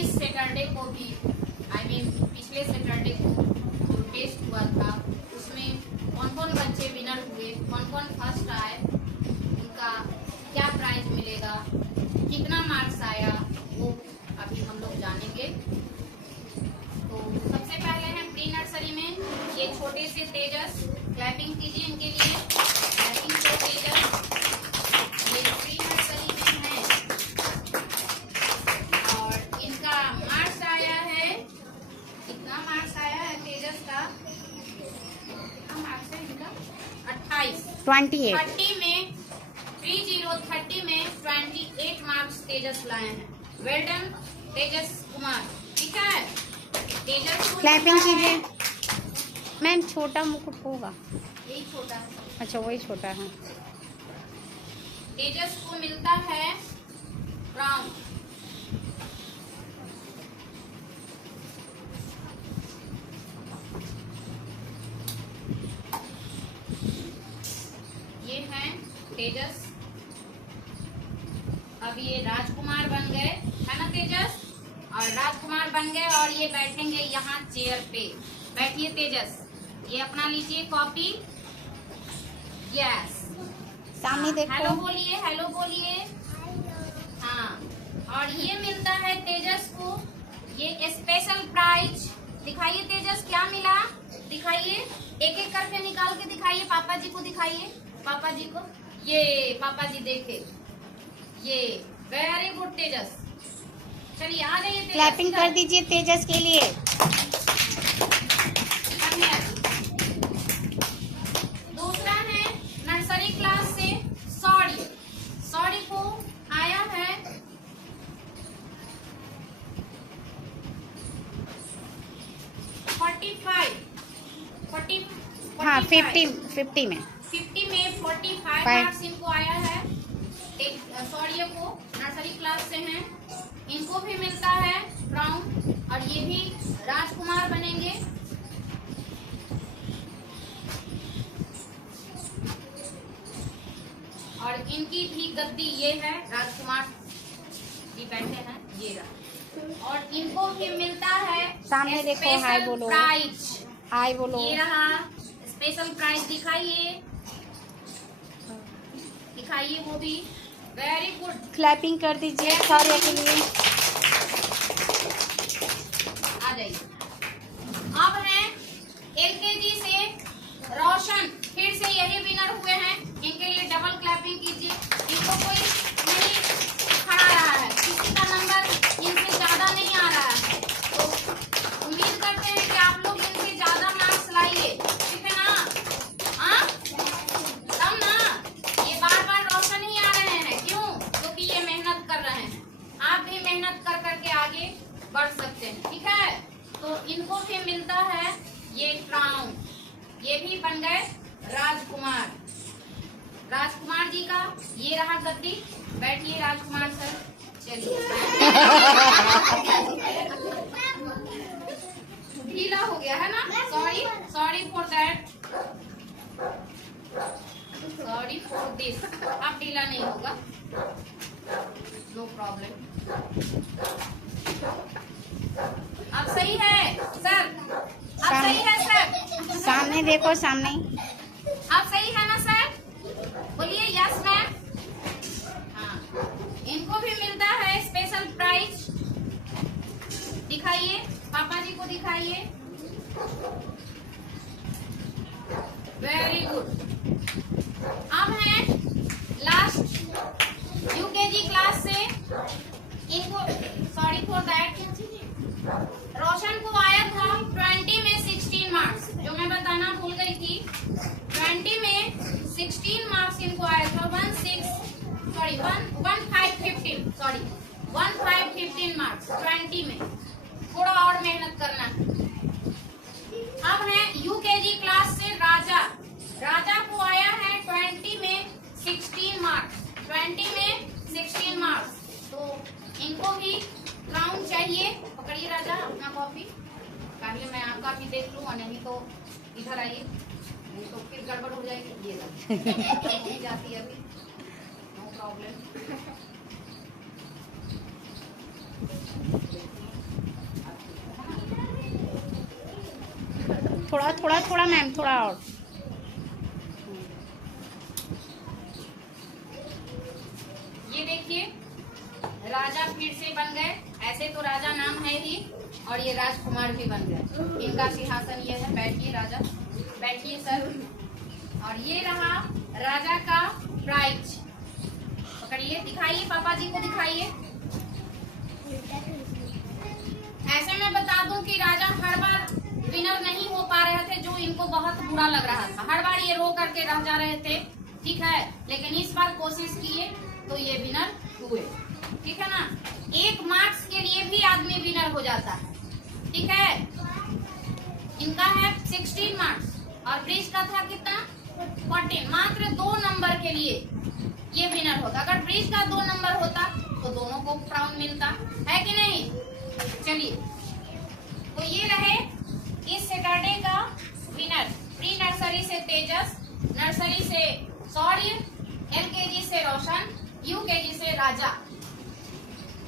इस सैटरडे को भी पिछले सैटरडे को जो टेस्ट हुआ था उसमें कौन कौन बच्चे विनर हुए, कौन कौन फर्स्ट आए, उनका क्या प्राइज मिलेगा, कितना मार्क्स आया, वो अभी हम लोग जानेंगे। तो सबसे पहले हैं प्री नर्सरी में ये छोटे से तेजस, क्लैपिंग कीजिए इनके लिए, क्लैपिंग से तेजस, ये प्री नर्सरी में है और इनका मार्क्स आया है, कितना मार्क्स आया है तेजस का, कितना मार्क्स है इनका 28 30 में 30 में 28 मार्क्स तेजस लाए हैं। वेल डन तेजस कुमार, ठीक है। तेजस क्लैपिंग कीजिए मैम। छोटा मुकुट होगा, यही छोटा है। अच्छा वही छोटा है। तेजस को मिलता है क्राउन। ये हैं तेजस, अब ये राजकुमार बन गए, है ना तेजस, और राजकुमार बन गए और ये बैठेंगे यहाँ चेयर पे। बैठिए तेजस, ये अपना लीजिए कॉपी, यस, सामने देखो, हेलो बोलिए, हेलो बोलिए, हाँ। और ये मिलता है तेजस को ये स्पेशल प्राइज। दिखाइए तेजस क्या मिला, दिखाइए, एक एक करके निकाल के दिखाइए, पापा जी को दिखाइए, पापा जी को, ये पापा जी देखे, ये वेरी गुड तेजस। चलिए आ जाइए, क्लैपिंग कर दीजिए तेजस के लिए। दूसरा है नर्सरी क्लास से सॉरी, सॉरी को आया है 45 हाँ 50 में 45 मार्क्स इनको आया है। एक सॉरी को नर्सरी क्लास से हैं, इनको भी मिलता है क्राउन और ये भी राजकुमार बनेंगे। और इनकी भी गद्दी ये है, राजकुमार जी बैठे हैं, ये रहा, और इनको भी मिलता है सामने देखो, हाय बोलो, प्राइज, हाय बोलो, ये रहा स्पेशल प्राइज, दिखाइए, दिखाइए, वो भी वेरी गुड। क्लैपिंग कर दीजिए सॉरी के लिए। आ जाइए। अब है एलकेजी से रोशन, फिर से यही विनर हुए हैं, इनके लिए डबल क्लैपिंग कीजिए। इनको कोई नहीं खड़ा रहा है, किसी का नंबर इनसे ज्यादा नहीं आ रहा है, तो उम्मीद करते हैं कि आप लोग इनसे ज्यादा मार्क्स लाइए, ठीक है ना, हाँ तब ना, ये बार बार रोशन ही आ रहे हैं, क्यों, क्योंकि ये मेहनत कर रहे हैं। आप भी मेहनत कर करके आगे बढ़ सकते हैं, ठीक है। तो इनको भी मिलता है ये क्राउन, ये भी बन गए राजकुमार। राजकुमार जी का ये रहा गद्दी, बैठिए राजकुमार सर, चलिए ढीला हो गया है ना, sorry, sorry for that, sorry for this, अब ढीला नहीं होगा, नो प्रॉब्लम। अब सही है सर, अब सही है सर, सामने देखो, सामने, अब सही है ना सर, बोलिए यस मैम। हाँ, इनको भी मिलता है स्पेशल प्राइज, दिखाइए, पापा जी को दिखाइए, वेरी गुड। अब है लास्ट यूकेजी क्लास से, इनको सॉरी फॉर दैट, रोशन को आया था 20 में 16 मार्क्स, जो मैं बताना भूल गई थी, 20 में 16 मार्क्स इनको आया था, 1515 मार्क्स 20 में, थोड़ा और मेहनत करना है। अब है यूकेजी क्लास से राजा, राजा को आया है 20 में 16 मार्क्स, 20 में 16 मार्क्स, तो इनको भी क्राउन चाहिए। पकड़िए राजा अपना कॉपी, पहले मैं आपका भी देख लूँ, और नहीं तो इधर आइए, नहीं तो फिर गड़बड़ हो जाएगी, ये जाती है अभी, नो प्रॉब्लम। थोड़ा थोड़ा थोड़ा मैम, थोड़ा और। ये देखिए राजा फिर से बन गए। ऐसे तो राजा नाम है ही, और ये राजकुमार भी बन गए। इनका सिंहासन ये है। बैठिए राजा, बैठिए सर। और ये रहा राजा का प्राइज। पकड़िए, दिखाइए, पापा जी को दिखाइए। ऐसे में बता दूं कि राजा हर बार विनर नहीं हो पा रहे थे, जो इनको बहुत बुरा लग रहा था। हर बार ये रो करके रह जा रहे थे, ठीक है, लेकिन इस बार कोशिश किए तो ये विनर हुए, ठीक है ना। 1 मार्क्स के लिए भी आदमी विनर हो जाता है, ठीक है। इनका है 16 मार्क्स और ब्रिज का था कितना, 14। मात्र 2 नंबर के लिए ये विनर होता। अगर ब्रिज का 2 नंबर होता तो दोनों को प्राउंड मिलता, है कि नहीं। चलिए, तो ये रहे इस सैटरडे का विनर। प्री नर्सरी से तेजस, नर्सरी से शौर्य, LKG से रोशन, UKG से राजा।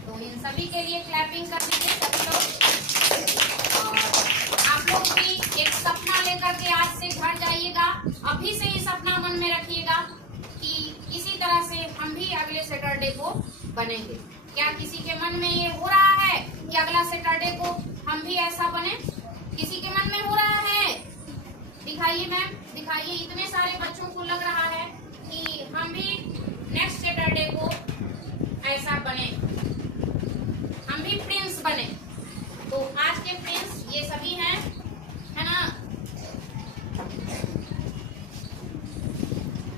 तो इन सभी के लिए क्लैपिंग कर दीजिए सभी लोग। और आप लोग भी एक सपना लेकर के आज से घर जाइएगा। अभी से ही सपना मन में रखिएगा कि इसी तरह से हम भी अगले सैटरडे को बनेंगे। क्या किसी के मन में ये हो रहा है कि अगला सैटरडे को हम भी ऐसा बने? किसी के मन में हो रहा है? दिखाइए मैम, दिखाइए। इतने सारे बच्चों को लग रहा है कि हम भी नेक्स्ट सैटरडे को ऐसा बने, हम भी प्रिंस बने। तो आज के प्रिंस ये सभी हैं, है ना।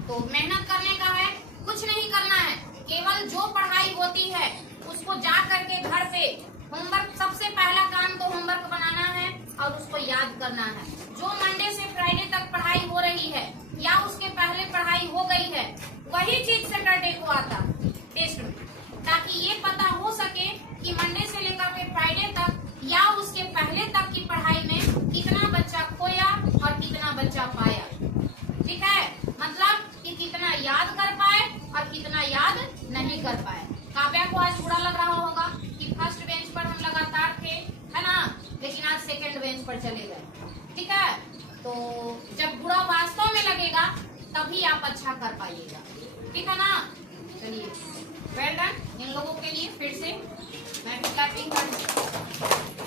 तो मेहनत करने का है, कुछ नहीं करना है। केवल जो पढ़ाई होती है उसको जा करके घर पे होमवर्क, सबसे पहला काम तो होमवर्क बनाना है और उसको याद करना है। जो मंडे से फ्राइडे तक पढ़ाई हो रही है या उसके पहले पढ़ाई हो गई है, वही चीज सैटरडे को आता टेस्ट में, ताकि ये पता हो सके कि मंडे से लेकर के फ्राइडे तक या उसके पहले तक की पढ़ाई में कितना बच्चा खोया और कितना बच्चा पाया, ठीक है। मतलब कि कितना याद कर पाए और कितना याद नहीं कर पाए। काव्या को आज बुरा लग रहा होगा कि फर्स्ट बेंच पर हम लगातार थे, है ना, लेकिन आज सेकंड बेंच पर चले गए, ठीक है। तो जब बुरा वास्तव में लगेगा तभी आप अच्छा कर पाइएगा, ठीक है ना। चलिए, वेल डन इन लोगों के लिए। फिर से मैं क्लैपिंग कर